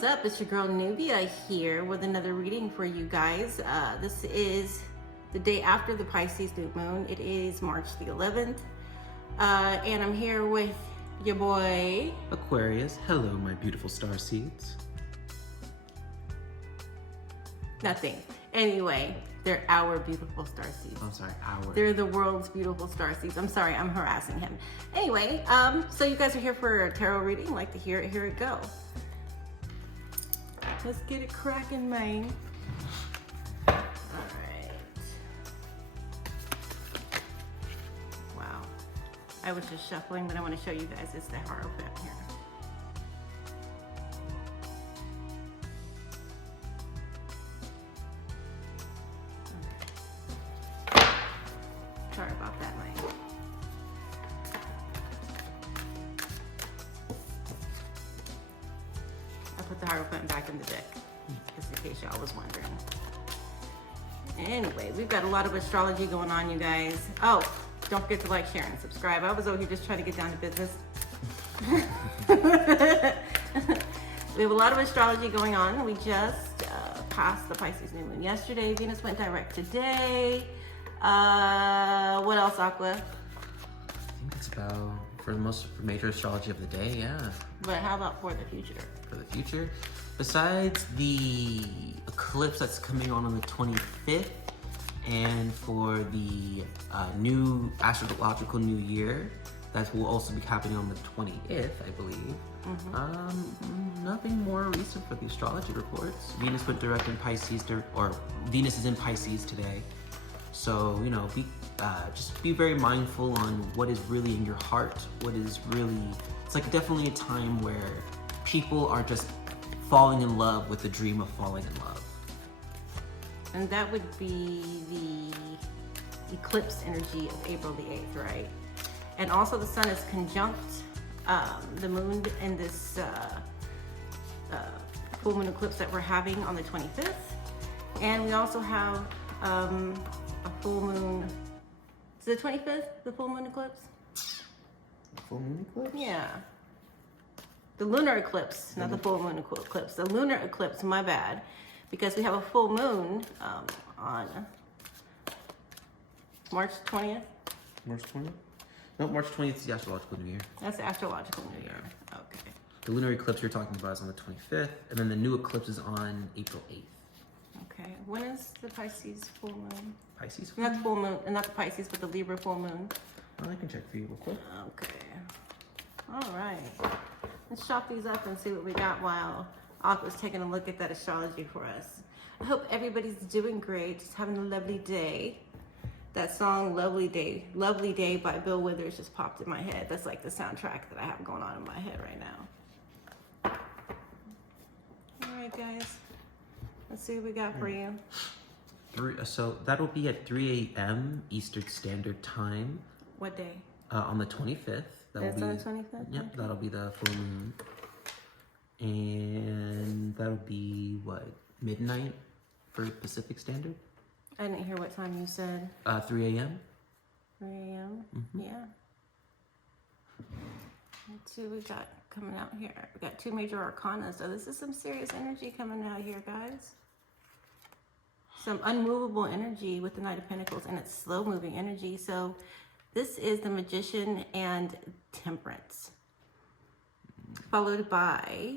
What's up? It's your girl Nubia here with another reading for you guys. This is the day after the Pisces new moon. It is March the 11th. And I'm here with your boy Aquarius. Hello, my beautiful star seeds. Nothing. Anyway, they're our beautiful star seeds. I'm sorry, our. They're the world's beautiful star seeds. I'm sorry, I'm harassing him. Anyway, so you guys are here for a tarot reading. Like to hear it, here it go. Let's get it cracking, man. All right. Wow. I was just shuffling, but I want to show you guys it's the Hierophant here. Okay. Sorry about that, man. I put the Hierophant back in the deck, just in case y'all was wondering. Anyway, we've got a lot of astrology going on, you guys. Oh, don't forget to like, share, and subscribe. I was over here just trying to get down to business. We have a lot of astrology going on. We just passed the Pisces new moon yesterday. Venus went direct today. What else, Aqua? I think it's about, for major astrology of the day, yeah. But how about for the future? For the future, besides the eclipse that's coming on the 25th, and for the new astrological new year, that will also be happening on the 20th, I believe. Nothing more recent for the astrology reports. Venus went direct in Pisces, or Venus is in Pisces today. So, you know, just be very mindful on what is really in your heart, what is really, it's like definitely a time where people are just falling in love with the dream of falling in love. And that would be the eclipse energy of April the 8th, right? And also the sun is conjunct the moon in this full moon eclipse that we're having on the 25th. And we also have a full moon. Is it the 25th, the full moon eclipse? Full moon eclipse? Yeah. The lunar eclipse, not the full moon eclipse. The lunar eclipse, my bad. Because we have a full moon on March 20th. March 20th? No, March 20th is the astrological new year. That's the astrological new year. Okay. The lunar eclipse you're talking about is on the 25th, and then the new eclipse is on April 8th. Okay. When is the Pisces full moon? Pisces? Not the full moon, not the Pisces, but the Libra full moon. I can check for you real quick. Okay. All right. Let's chop these up and see what we got while Aqua's taking a look at that astrology for us. I hope everybody's doing great, just having a lovely day. That song, Lovely Day by Bill Withers just popped in my head. That's like the soundtrack that I have going on in my head right now. All right, guys. Let's see what we got for you. So that'll be at 3 a.m. Eastern Standard Time. What day? On the 25th. That's on the 25th? Yep, that'll be the full moon. And that'll be, what, midnight for Pacific Standard? I didn't hear what time you said. 3 a.m. 3 a.m.? Yeah. Let's see what we got coming out here. We got two major arcana, so this is some serious energy coming out here, guys. Some unmovable energy with the Knight of Pentacles, and it's slow-moving energy. So this is the Magician and Temperance, followed by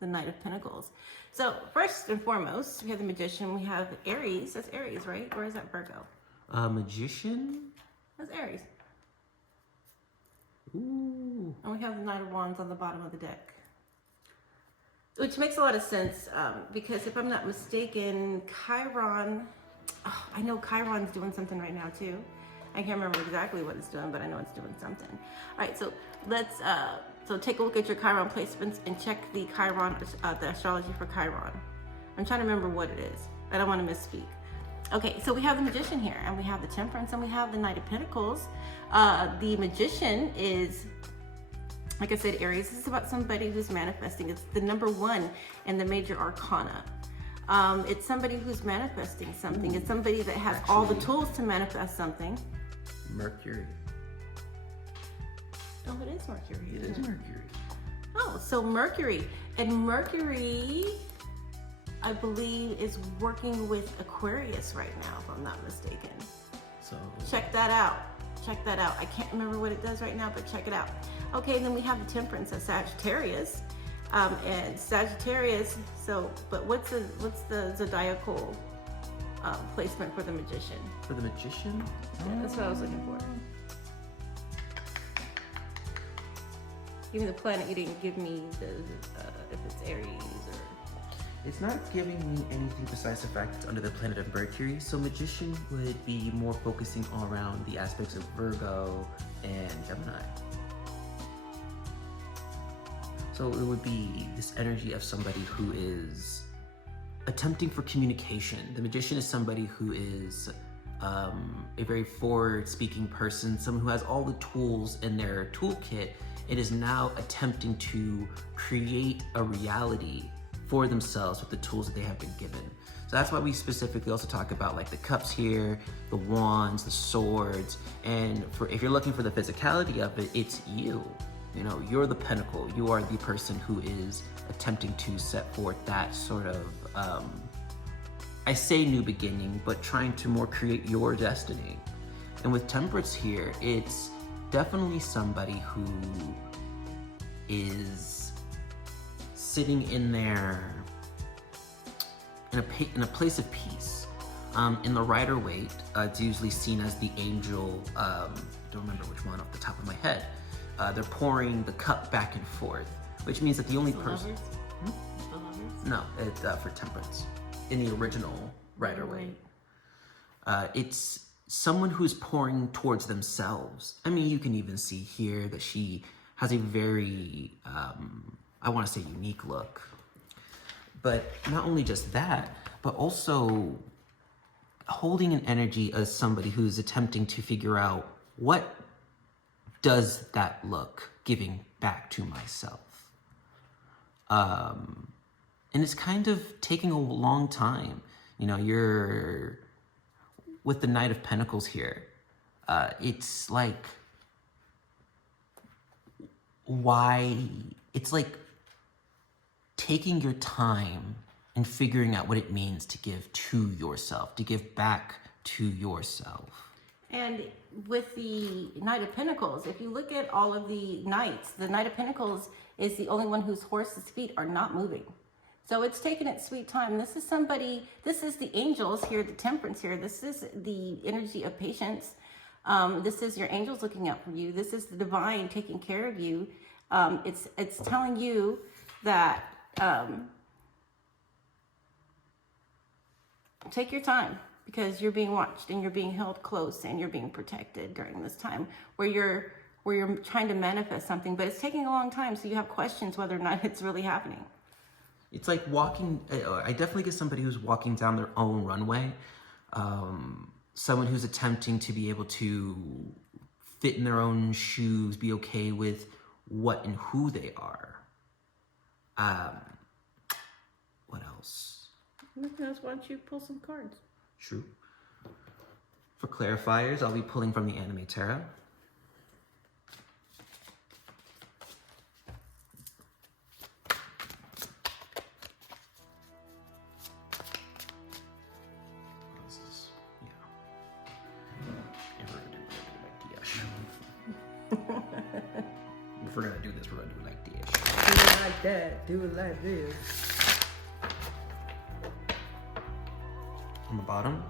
the Knight of Pentacles. So first and foremost, we have the Magician, we have Aries. That's Aries, right? Or is that Virgo? Magician? That's Aries. Ooh. And we have the Knight of Wands on the bottom of the deck. Which makes a lot of sense, because if I'm not mistaken, Chiron, I know Chiron's doing something right now too. I can't remember exactly what it's doing, but I know it's doing something. All right, so let's so take a look at your Chiron placements and check the Chiron, the astrology for Chiron. I'm trying to remember what it is. I don't want to misspeak. Okay, so we have the Magician here, and we have the Temperance, and we have the Knight of Pentacles. The Magician is, like I said, Aries. This is about somebody who's manifesting. It's the number one in the major arcana. It's somebody who's manifesting something. It's somebody that has all the tools to manifest something. Mercury. Oh, it is Mercury. It is Mercury. Oh, so Mercury. And Mercury, I believe, is working with Aquarius right now, if I'm not mistaken. So Check that out. Check that out. I can't remember what it does right now, but check it out. Okay, then we have the Temperance of Sagittarius. And Sagittarius, so, but what's the zodiacal placement for the Magician? for the Magician, Yeah, that's what I was looking for. Give me the planet. You didn't give me the if it's Aries or. it's not giving me anything besides the fact it's under the planet of Mercury. So Magician would be more focusing all around the aspects of Virgo and Gemini. So it would be this energy of somebody who is attempting for communication. The Magician is somebody who is a very forward-speaking person, someone who has all the tools in their toolkit. It is now attempting to create a reality for themselves with the tools that they have been given. So that's why we specifically also talk about like the cups here, the wands, the swords, and if you're looking for the physicality of it, it's you. You know, you're the pinnacle. You are the person who is attempting to set forth that sort of, I say new beginning, but trying to more create your destiny. And with Temperance here, it's definitely somebody who is sitting in there in a place of peace. In the Rider-Waite, it's usually seen as the angel. I don't remember which one off the top of my head. They're pouring the cup back and forth, which means that the only person. The lovers? No, it's for Temperance in the original Rider-Waite. It's someone who's pouring towards themselves. I mean, you can even see here that she has a very, I want to say unique look. But not only just that, but also holding an energy as somebody who's attempting to figure out what does that look giving back to myself. And it's kind of taking a long time. You know, you're with the Knight of Pentacles here. It's like, why? It's like taking your time and figuring out what it means to give to yourself, to give back to yourself. And with the Knight of Pentacles, if you look at all of the knights, the Knight of Pentacles is the only one whose horse's feet are not moving. So it's taking its sweet time. This is somebody, this is the angels here, the Temperance here. This is the energy of patience. This is your angels looking out for you. This is the divine taking care of you. It's telling you that take your time, because you're being watched and you're being held close and you're being protected during this time where you're trying to manifest something, but it's taking a long time. So you have questions whether or not it's really happening. It's like walking, I definitely get somebody who's walking down their own runway. Someone who's attempting to be able to fit in their own shoes, be okay with what and who they are. What else? Nothing else. Why don't you pull some cards? True. For clarifiers, I'll be pulling from the Anime Tarot. This is, if we're gonna do this, we're gonna do it like this. Do it like that. Do it like this. On the bottom,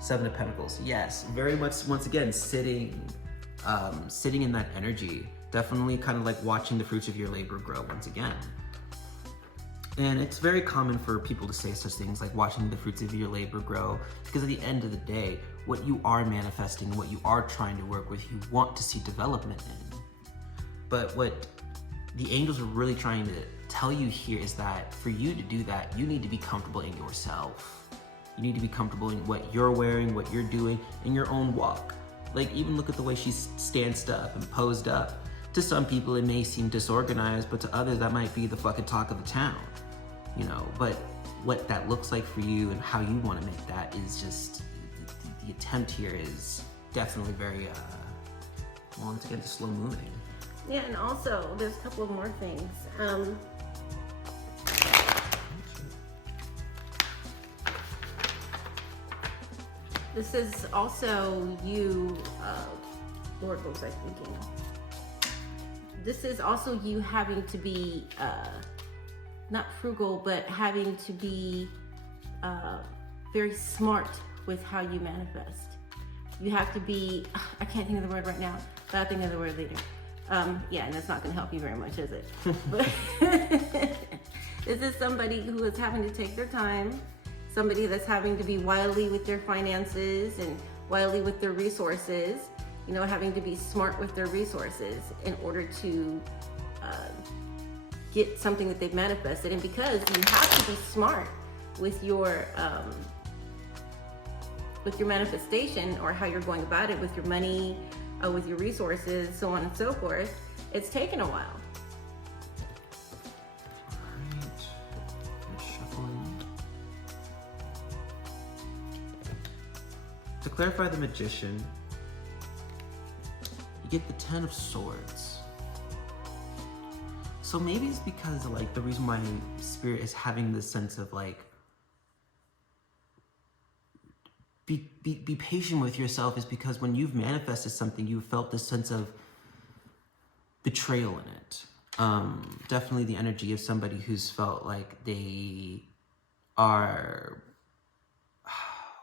Seven of Pentacles. Yes, very much, once again, sitting in that energy. Definitely kind of like watching the fruits of your labor grow once again. And it's very common for people to say such things like watching the fruits of your labor grow, because at the end of the day, what you are manifesting, what you are trying to work with, you want to see development in. But what the angels are really trying to tell you here is that for you to do that, you need to be comfortable in yourself. You need to be comfortable in what you're wearing, what you're doing, in your own walk. Like, even look at the way she stanced up and posed up. To some people, it may seem disorganized, but to others, that might be the fucking talk of the town. You know, but what that looks like for you and how you want to make that is just, the attempt here is definitely very, well, once again, it's slow moving. Yeah, and also there's a couple of more things. This is also you, Lord, what was I thinking? This is also you having to be, not frugal, but having to be very smart with how you manifest. You have to be, I can't think of the word right now, but I'll think of the word later. Yeah, and that's not gonna help you very much, is it? But this is somebody who is having to take their time, somebody that's having to be wily with their finances and wily with their resources, you know, having to be smart with their resources in order to get something that they've manifested. And because you have to be smart with your manifestation, or how you're going about it with your money, with your resources, so on and so forth, it's taken a while. Shuffling. To clarify the Magician, you get the 10 of Swords. So maybe it's because like the reason why Spirit is having this sense of like, be patient with yourself, is because when you've manifested something, you felt this sense of betrayal in it. Definitely the energy of somebody who's felt like they are,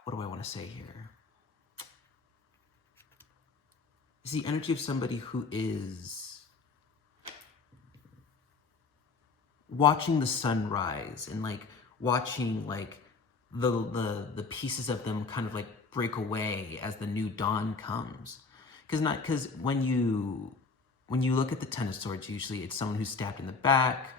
what do I want to say here? It's the energy of somebody who is watching the sun rise and like watching like the pieces of them kind of like break away as the new dawn comes. Because when you look at the 10 of Swords, usually it's someone who's stabbed in the back.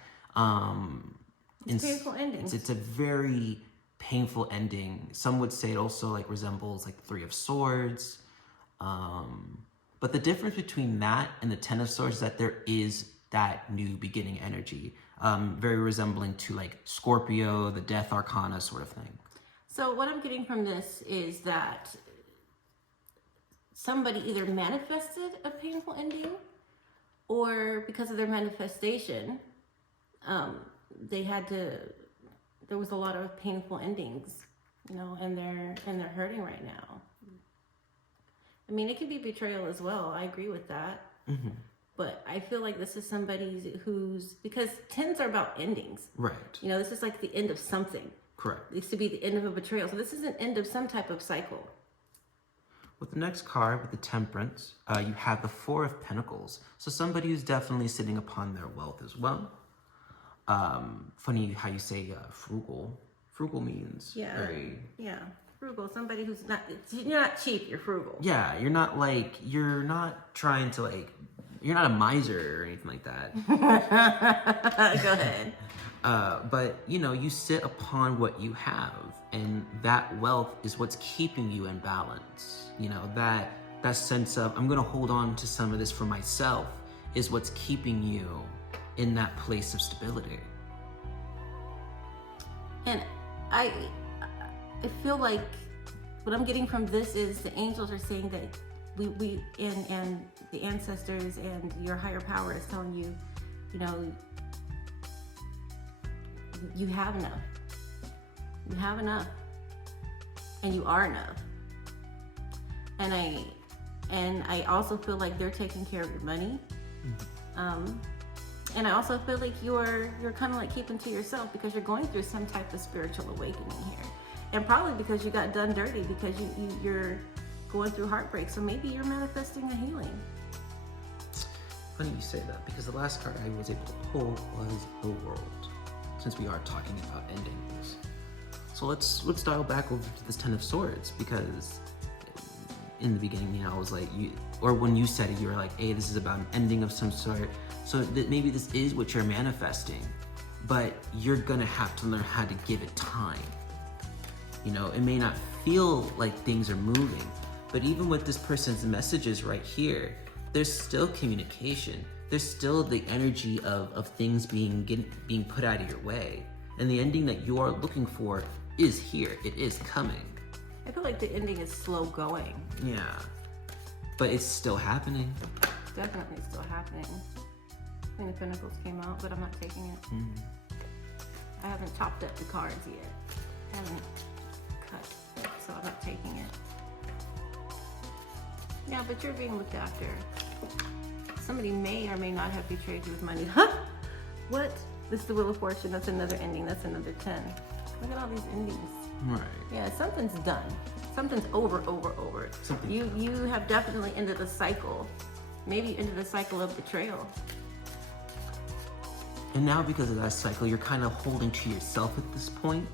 It's painful endings. It's a very painful ending. Some would say it also like resembles like the 3 of Swords. But the difference between that and the 10 of Swords is that there is that new beginning energy, very resembling to like Scorpio, the Death Arcana sort of thing. So what I'm getting from this is that somebody either manifested a painful ending, or because of their manifestation, there was a lot of painful endings, you know, and they're hurting right now. I mean, it could be betrayal as well. I agree with that. Mm-hmm. But I feel like this is somebody because 10s are about endings. Right. You know, this is like the end of something. Correct. It used to be the end of a betrayal. So this is an end of some type of cycle. With the next card, with the Temperance, you have the 4 of Pentacles. So somebody who's definitely sitting upon their wealth as well. Funny how you say frugal. Frugal means very... Yeah, frugal. Somebody who's you're not cheap, you're frugal. Yeah, you're not trying to like, you're not a miser or anything like that. Go ahead. But, you know, you sit upon what you have, and that wealth is what's keeping you in balance. You know, that sense of, I'm going to hold on to some of this for myself, is what's keeping you in that place of stability. And I feel like what I'm getting from this is the angels are saying that we and the ancestors and your higher power is telling you, you know, you have enough. You have enough. And you are enough. And I also feel like they're taking care of your money. And I also feel like you're kind of like keeping to yourself because you're going through some type of spiritual awakening here. And probably because you got done dirty, because you're going through heartbreak. So maybe you're manifesting a healing. Funny you say that, because the last card I was able to pull was the World, since we are talking about endings. So let's dial back over to this 10 of Swords, because in the beginning, you know, I was like, when you said it, you were like, hey, this is about an ending of some sort. So that maybe this is what you're manifesting, but you're gonna have to learn how to give it time. You know, it may not feel like things are moving, but even with this person's messages right here, there's still communication. There's still the energy of things being put out of your way. And the ending that you are looking for is here. It is coming. I feel like the ending is slow going. Yeah, but it's still happening. definitely still happening. Queen of Pentacles came out, but I'm not taking it. I haven't chopped up the cards yet. I haven't cut it, so I'm not taking it. Yeah, but you're being looked after. Somebody may or may not have betrayed you with money. Huh? What? This is the Wheel of Fortune. That's another ending. That's another 10. Look at all these endings. Right. Yeah, something's done. Something's over. You have definitely ended a cycle. Maybe you ended a cycle of betrayal. And now because of that cycle, you're kind of holding to yourself at this point.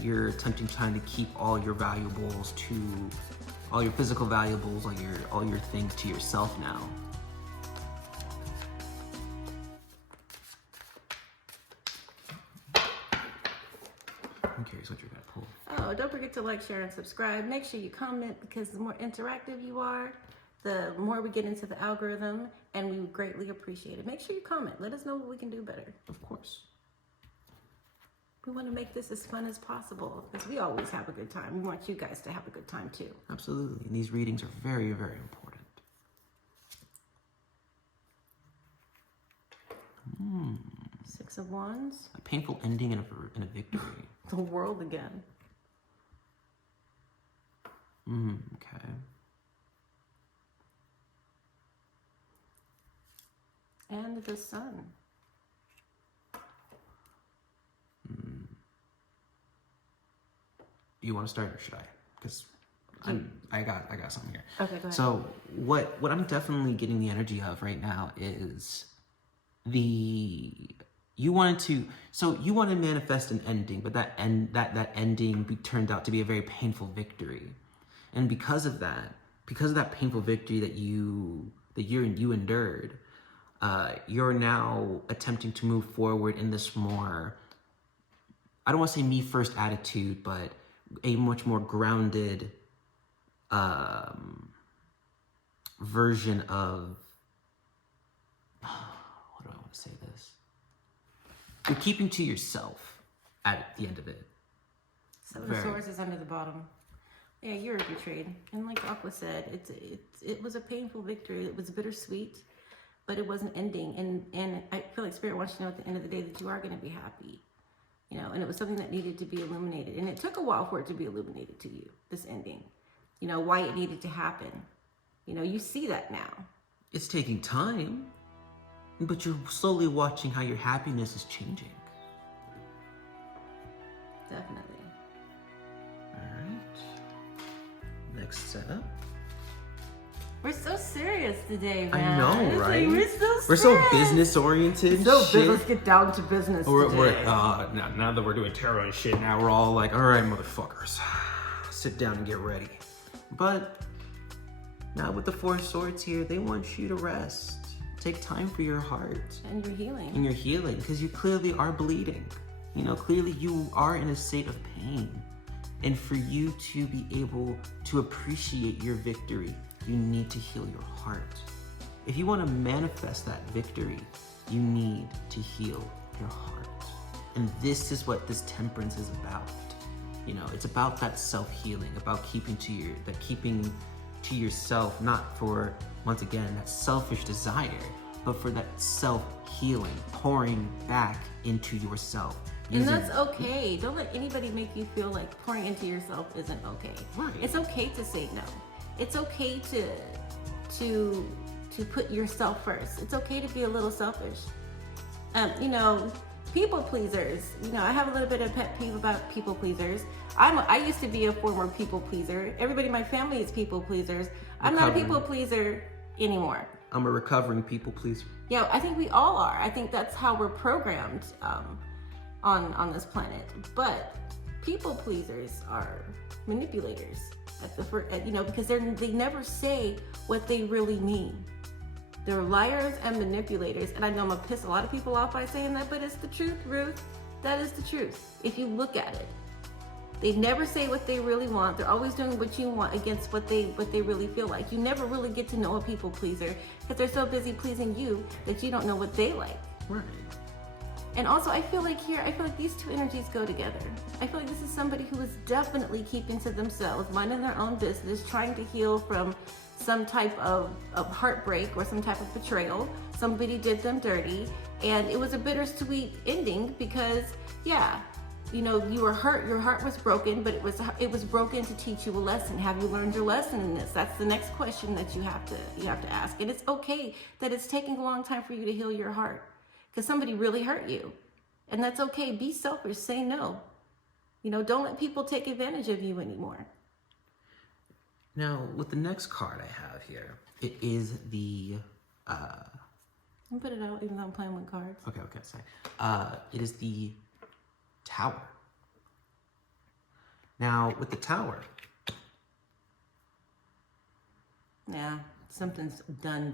You're trying to keep all your valuables all your physical valuables, all your things to yourself now. I'm curious what you're gonna pull. Oh, don't forget to like, share, and subscribe. Make sure you comment, because the more interactive you are, the more we get into the algorithm, and we would greatly appreciate it. Make sure you comment. Let us know what we can do better. Of course. We want to make this as fun as possible, because we always have a good time. We want you guys to have a good time too. Absolutely. And these readings are very, very important. 6 of Wands. A painful ending and a victory. The World again. Okay. And the Sun. Do you want to start or should I? Because I got something here. Okay, go ahead. So what I'm definitely getting the energy of right now is you want to manifest an ending, but that ending turned out to be a very painful victory. And because of that painful victory that you endured, you're now attempting to move forward in this more, I don't want to say me first attitude, but a much more grounded version of, how do I want to say this? You're keeping to yourself at the end of it. So the Swords is under the bottom. Yeah, you were betrayed. And like Aqua said, it was a painful victory. It was bittersweet, but it wasn't ending. And I feel like Spirit wants you to know at the end of the day that you are going to be happy. You know, and it was something that needed to be illuminated. And it took a while for it to be illuminated to you, this ending. You know, why it needed to happen. You know, you see that now. It's taking time, but you're slowly watching how your happiness is changing. Definitely. All right. Next setup. We're so serious today, man. I know, It's right? Like, we're so business oriented. Let's get down to business today. Now that we're doing tarot and shit, now we're all like, all right, motherfuckers, sit down and get ready. But now with the Four of Swords here, they want you to rest. Take time for your heart. And your healing. And your healing, because you clearly are bleeding. You know, clearly you are in a state of pain. And for you to be able to appreciate your victory, you need to heal your heart. If you want to manifest that victory, you need to heal your heart. And this is what this temperance is about. You know, it's about that self-healing, about keeping to yourself, not for, once again, that selfish desire, but for that self-healing, pouring back into yourself. And that's okay. Don't let anybody make you feel like pouring into yourself isn't okay. Right. It's okay to say no. It's okay to put yourself first. It's okay to be a little selfish. You know, people pleasers. You know, I have a little bit of pet peeve about people pleasers. I used to be a former people pleaser. Everybody in my family is people pleasers. I'm not a people pleaser anymore. I'm a recovering people pleaser. Yeah, I think we all are. I think that's how we're programmed on this planet. But people pleasers are manipulators because they never say what they really mean. They're liars and manipulators. And I know I'm gonna piss a lot of people off by saying that, but it's the truth, Ruth. That is the truth. If you look at it, they never say what they really want. They're always doing what you want against what they really feel like. You never really get to know a people pleaser because they're so busy pleasing you that you don't know what they like. Right. And also, I feel like these two energies go together. I feel like this is somebody who is definitely keeping to themselves, minding their own business, trying to heal from some type of heartbreak or some type of betrayal. Somebody did them dirty, and it was a bittersweet ending because, yeah, you know, you were hurt, your heart was broken, but it was broken to teach you a lesson. Have you learned your lesson in this? That's the next question that you have to ask. And it's okay that it's taking a long time for you to heal your heart because somebody really hurt you. And that's okay. Be selfish, say no. You know, don't let people take advantage of you anymore. Now, with the next card I have here, it is the I'll put it out even though I'm playing with cards. Okay, sorry. It is the Tower. Now, with the Tower. Yeah, something's done,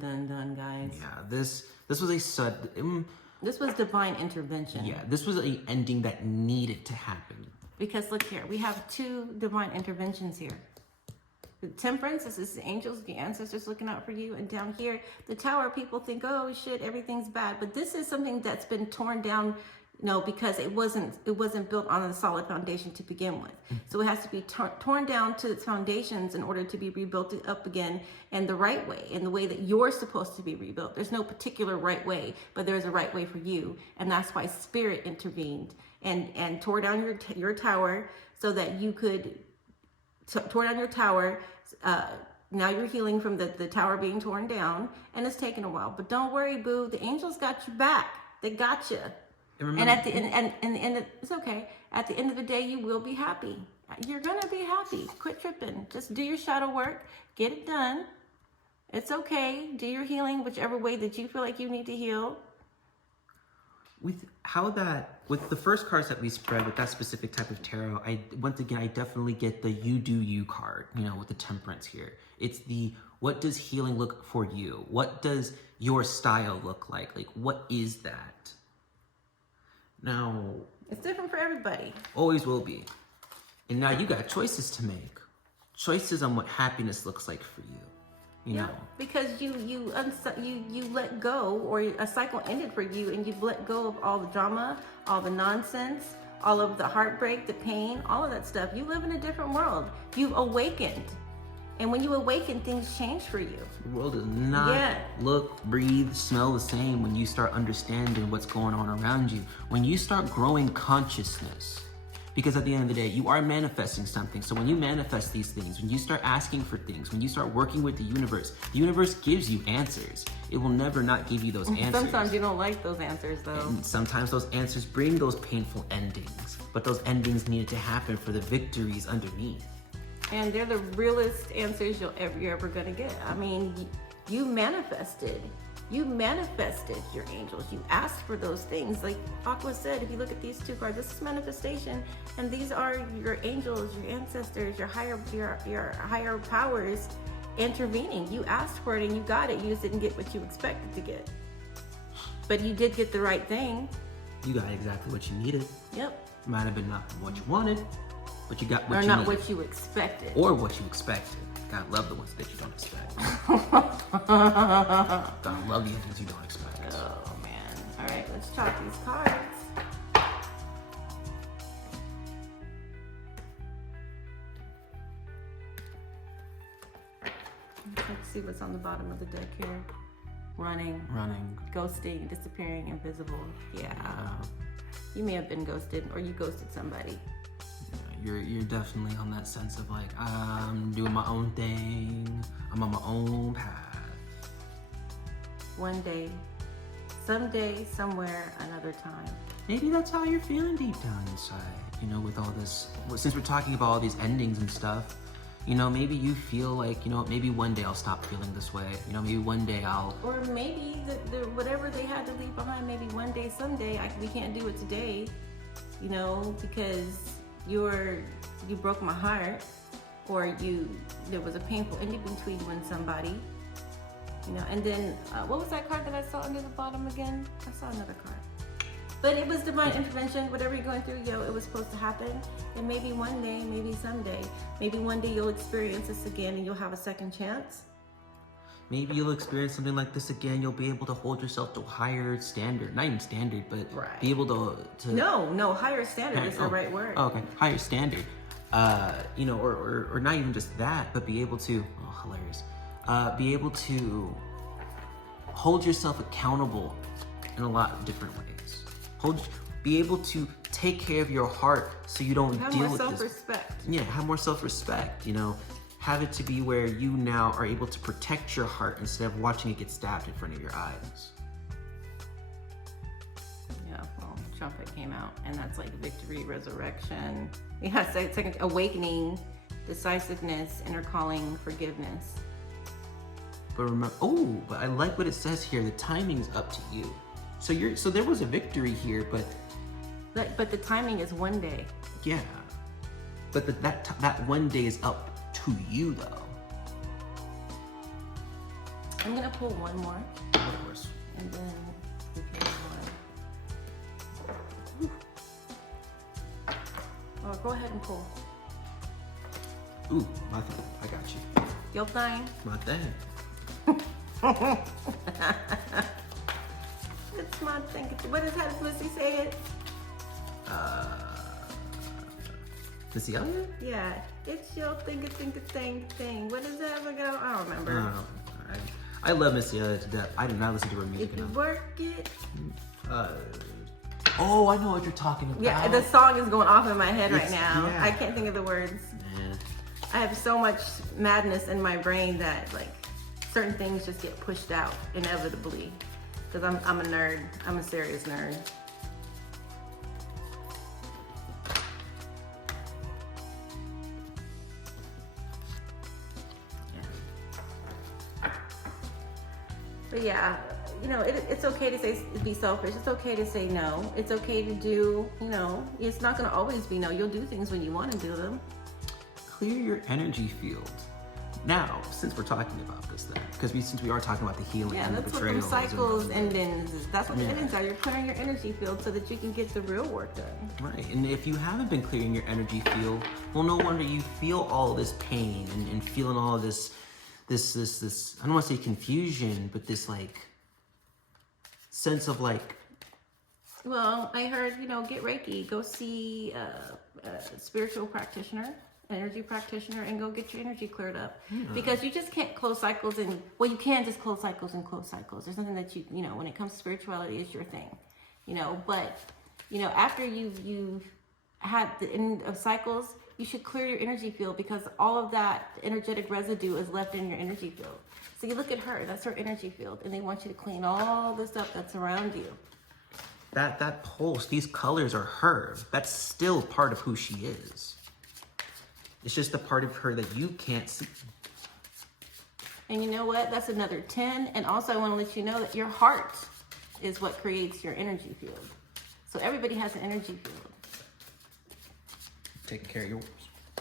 guys. Yeah, this was a sudden. This was divine intervention. Yeah, this was an ending that needed to happen. Because look here, we have two divine interventions here. The Temperance, this is the angels, the ancestors looking out for you. And down here, the Tower, people think, oh shit, everything's bad. But this is something that's been torn down, because it wasn't built on a solid foundation to begin with. So it has to be torn down to its foundations in order to be rebuilt up again in the right way, in the way that you're supposed to be rebuilt. There's no particular right way, but there's a right way for you. And that's why Spirit intervened and tore down your tower so that you could tore down your tower. Now you're healing from the tower being torn down, and it's taken a while. But don't worry, boo. The angels got you back. They got you. And at the end, it's okay. At the end of the day, you will be happy. You're gonna be happy. Quit tripping. Just do your shadow work. Get it done. It's okay. Do your healing whichever way that you feel like you need to heal. With the first cards that we spread with that specific type of tarot, I definitely get the you do you card, with the Temperance here. It's the, what does healing look for you? What does your style look like? Like, what is that? Now, it's different for everybody. Always will be. And now you got choices to make. Choices on what happiness looks like for you. You know, because you let go, or a cycle ended for you, and you've let go of all the drama, all the nonsense, all of the heartbreak, the pain, all of that stuff. You live in a different world. You've awakened, and when you awaken, things change for you. The world does not look, breathe, smell the same when you start understanding what's going on around you. When you start growing consciousness. Because at the end of the day, you are manifesting something. So when you manifest these things, when you start asking for things, when you start working with the universe gives you answers. It will never not give you those answers. Sometimes you don't like those answers, though. And sometimes those answers bring those painful endings. But those endings needed to happen for the victories underneath. And they're the realest answers you're ever going to get. I mean, you manifested. You manifested your angels. You asked for those things. Like Aqua said, if you look at these two cards, this is manifestation, and these are your angels, your ancestors, your higher powers intervening. You asked for it and you got it. You just didn't get what you expected to get. But you did get the right thing. You got exactly what you needed. Yep. Might have been not what you wanted, but you got what you needed. Or not what you expected. Or what you expected. God love the ones that you don't expect. God love the things you don't expect. Oh man. All right, let's chop these cards. Let's see what's on the bottom of the deck here. Running. Ghosting, disappearing, invisible. Yeah. You may have been ghosted, or you ghosted somebody. You're definitely on that sense of like, I'm doing my own thing. I'm on my own path. One day, someday, somewhere, another time. Maybe that's how you're feeling deep down inside. With all this, since we're talking about all these endings and stuff, maybe you feel like, maybe one day I'll stop feeling this way. Maybe one day I'll... Or maybe the whatever they had to leave behind, maybe one day, someday, we can't do it today, because you broke my heart, or there was a painful ending between you and somebody, and then what was that card that I saw under the bottom again? I saw another card, but it was divine intervention. Whatever you're going through, it was supposed to happen, and maybe one day, maybe someday, maybe one day you'll experience this again and you'll have a second chance. Maybe you'll experience something like this again. You'll be able to hold yourself to a higher standard. Not even standard, but be able to... No, higher standard is the right word. Oh, okay, higher standard. Or not even just that, but be able to... Oh, hilarious. be able to hold yourself accountable in a lot of different ways. Be able to take care of your heart so you don't Have deal more with this. self-respect. Yeah, have more self-respect, you know. Have it to be where you now are able to protect your heart instead of watching it get stabbed in front of your eyes. Yeah, well, trumpet came out, and that's like victory, resurrection. Yeah, it's like awakening, decisiveness, inner calling, forgiveness. But remember, but I like what it says here. The timing's up to you. So there was a victory here, but the timing is one day. yeah. But that one day is up to you, though. I'm gonna pull one more, Of course. and then we can move on. Oh, go ahead and pull. Ooh, my thing. I got you. Your thing. My thing. It's my thing. How does Missy say it? Missy Elliott? Yeah, it's your thing. What is that? I don't remember. I love Missy Elliott to death. I do not listen to her music If you enough. work it. Oh, I know what you're talking about. Yeah, the song is going off in my head right now. yeah. I can't think of the words. Yeah. I have so much madness in my brain that like certain things just get pushed out inevitably. Because I'm a nerd. I'm a serious nerd. But yeah, you know, it's okay to be selfish. It's okay to say no. It's okay to do, you know, it's not going to always be no. You'll do things when you want to do them. Clear your energy field. Now, since we're talking about this then, because since we are talking about the healing Yeah, and the that's what betrayals them cycles, and endings, that's what the Yeah. endings are. You're clearing your energy field so that you can get the real work done. right. And if you haven't been clearing your energy field, well, no wonder you feel all this pain and feeling all this I don't want to say confusion, but this like sense of like, Well, I heard, you know, get Reiki, go see a spiritual practitioner, an energy practitioner, and go get your energy cleared up. Because you just can't close cycles you can just close cycles and close cycles. There's something that you know, when it comes to spirituality, is your thing, you know, but, you know, after you've had the end of cycles, you should clear your energy field because all of that energetic residue is left in your energy field. So you look at her, that's her energy field, and they want you to clean all the stuff that's around you. that pulse, these colors are her. That's still part of who she is. It's just the part of her that you can't see. And you know what? That's another 10. And also I want to let you know that your heart is what creates your energy field. So everybody has an energy field. Taking care of yours.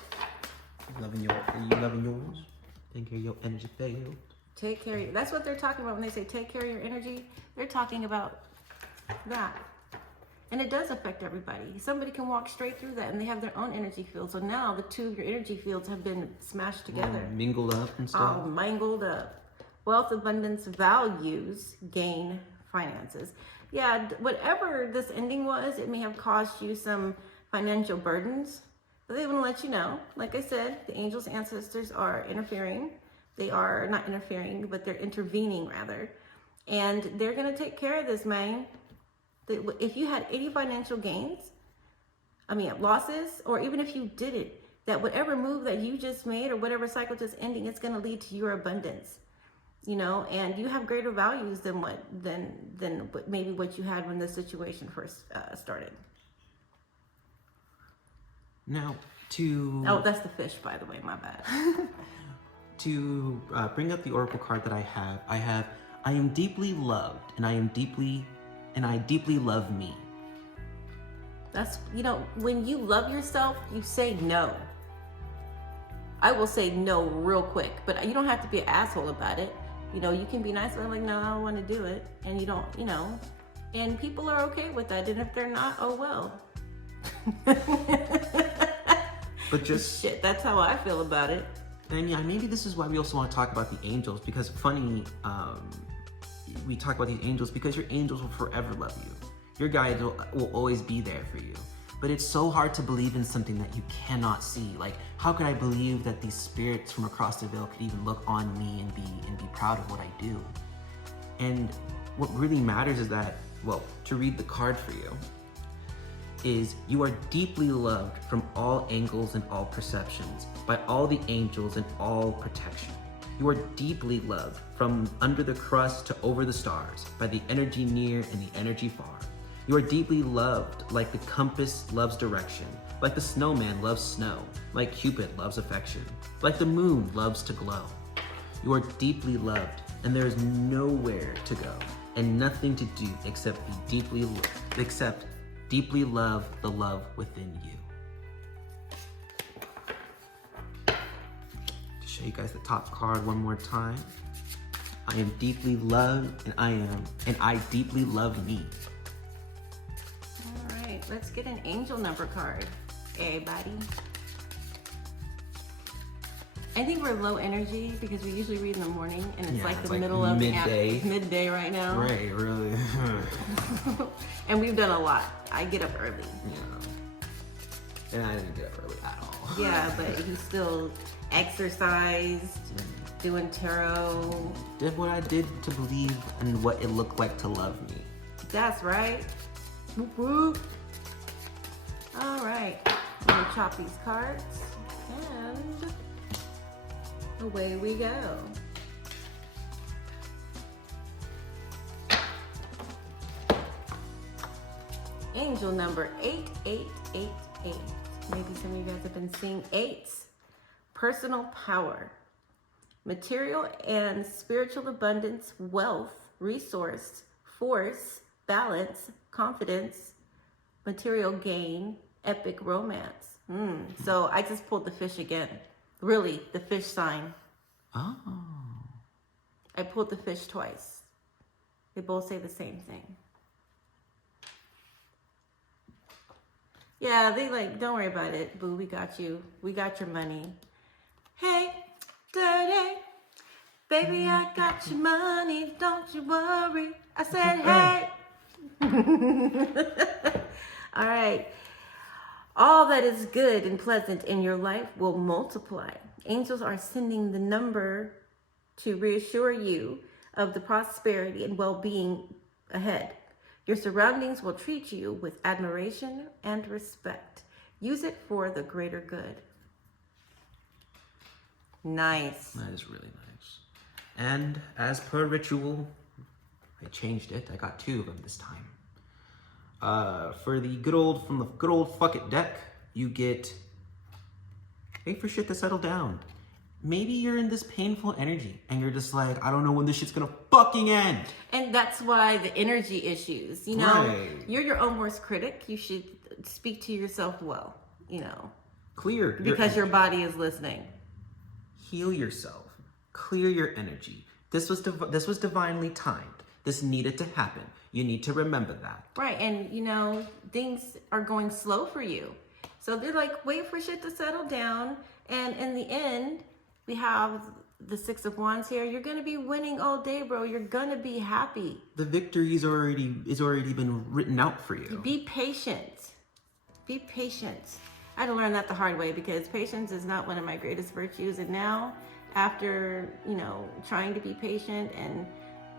Are you loving yours? Taking care of your energy field. Take care of you. That's what they're talking about when they say take care of your energy. They're talking about that. And it does affect everybody. Somebody can walk straight through that and they have their own energy field. So now the two of your energy fields have been smashed together. Mingled up and stuff. All mangled up. Wealth, abundance, values, gain, finances. Yeah, whatever this ending was, it may have caused you some financial burdens. But they want to let you know, like I said, the angels' ancestors are interfering. They are not interfering, but they're intervening rather. And they're going to take care of this, man. If you had any financial gains, losses, or even if you didn't, that whatever move that you just made or whatever cycle just ending, it's going to lead to your abundance, you know, and you have greater values than maybe what you had when the situation first started. Now, Oh, that's the fish, by the way, my bad. To bring up the oracle card that I have, I am deeply loved, and I deeply love me. That's, you know, when you love yourself, you say no. I will say no real quick, but you don't have to be an asshole about it. You know, you can be nice, but I'm like, no, I don't want to do it. And you don't, you know, and people are okay with that. And if they're not, oh well. But just shit, that's how I feel about it. And yeah, maybe this is why we also want to talk about the angels, because funny, we talk about these angels because your angels will forever love you. Your guides will always be there for you. But it's so hard to believe in something that you cannot see. Like, how could I believe that these spirits from across the veil could even look on me and be proud of what I do? And what really matters is that, well, to read the card for you, is you are deeply loved from all angles and all perceptions, by all the angels and all protection. You are deeply loved from under the crust to over the stars, by the energy near and the energy far. You are deeply loved like the compass loves direction, like the snowman loves snow, like Cupid loves affection, like the moon loves to glow. You are deeply loved, and there is nowhere to go and nothing to do except deeply love the love within you. To show you guys the top card one more time. I am deeply loved, and I deeply love me. All right, let's get an angel number card. Hey, buddy. I think we're low energy because we usually read in the morning, and it's like the middle of midday. Midday right now. Right, really. And we've done a lot. I get up early. Yeah. And I didn't get up early at all. Yeah, but he still exercised, doing tarot. Did what I did to believe in what it looked like to love me. That's right. Whoop, whoop. All right, I'm gonna chop these cards, and away we go. Angel number 8888. Maybe some of you guys have been seeing eights. Personal power, material and spiritual abundance, wealth, resource, force, balance, confidence, material gain, epic romance. So I just pulled the fish again. Really, the fish sign. Oh. I pulled the fish twice. They both say the same thing. Yeah, they like, don't worry about it, boo, we got you. We got your money. Hey, dirty, baby, I got your money, don't you worry. I said, hey. All right. All that is good and pleasant in your life will multiply. Angels are sending the number to reassure you of the prosperity and well-being ahead. Your surroundings will treat you with admiration and respect. Use it for the greater good. Nice. That is really nice. And as per ritual, I changed it. I got 2 of them this time. For the good old fuck it deck, you get wait for shit to settle down. Maybe you're in this painful energy and you're just like, I don't know when this shit's gonna fucking end. And that's why the energy issues, Right. You're your own worst critic. You should speak to yourself well, Clear because your body is listening. Heal yourself. Clear your energy. This was divinely timed. This needed to happen. You need to remember that. Right, and things are going slow for you. So they're like, wait for shit to settle down. And in the end, we have the 6 of Wands here. You're gonna be winning all day, bro. You're gonna be happy. The victory is already been written out for you. Be patient. Be patient. I had to learn that the hard way because patience is not one of my greatest virtues. And now, after trying to be patient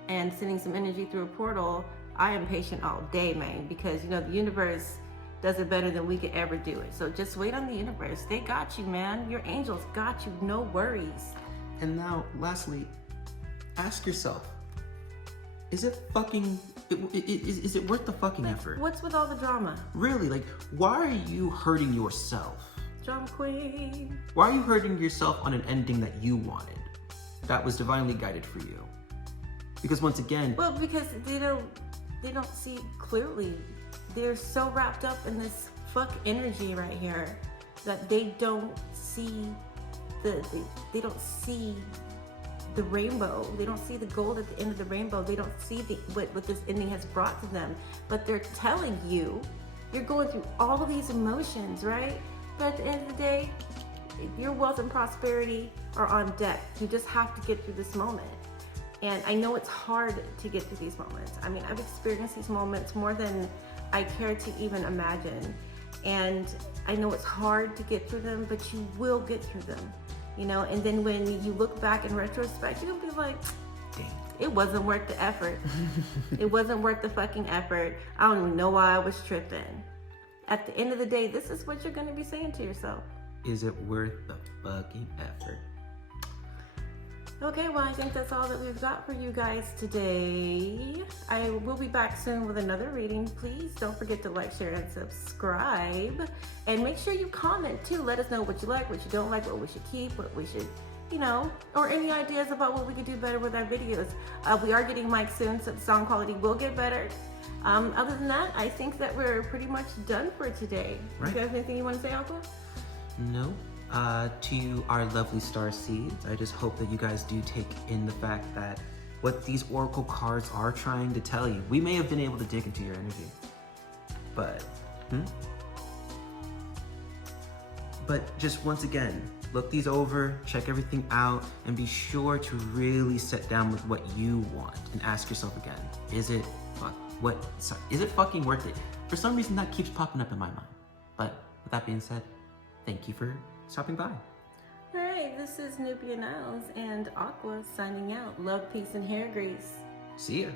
and sending some energy through a portal, I am patient all day, man, because the universe does it better than we could ever do it. So just wait on the universe. They got you, man. Your angels got you. No worries. And now, lastly, ask yourself, is it worth the fucking effort? What's with all the drama? Really, like, why are you hurting yourself? Drama queen. Why are you hurting yourself on an ending that you wanted, that was divinely guided for you? Because once again, well, because they don't see clearly. They're so wrapped up in this fuck energy right here that they don't see they don't see the rainbow. They don't see the gold at the end of the rainbow. They don't see what this ending has brought to them. But they're telling you, you're going through all of these emotions, right? But at the end of the day, your wealth and prosperity are on deck. You just have to get through this moment. And I know it's hard to get through these moments. I mean, I've experienced these moments more than I care to even imagine. And I know it's hard to get through them, but you will get through them, you know? And then when you look back in retrospect, you'll be like, Dang. it wasn't worth the effort. It wasn't worth the fucking effort. I don't even know why I was tripping. At the end of the day, this is what you're gonna be saying to yourself. Is it worth the fucking effort? Okay, well, I think that's all that we've got for you guys today. I will be back soon with another reading. Please don't forget to like, share, and subscribe. And make sure you comment too. Let us know what you like, what you don't like, what we should keep, what we should, you know, or any ideas about what we could do better with our videos. We are getting mics soon, so the sound quality will get better. Other than that, I think that we're pretty much done for today. Right. You have anything you want to say, Aqua? No. To our lovely star seeds, I just hope that you guys do take in the fact that what these oracle cards are trying to tell you. We may have been able to dig into your energy, but just once again, look these over, check everything out, and be sure to really sit down with what you want and ask yourself again: is it fucking worth it? For some reason, that keeps popping up in my mind. But with that being said, thank you for stopping by. All right, this is Nubia Niles and Aqua signing out. Love, peace, and hair grease. See ya.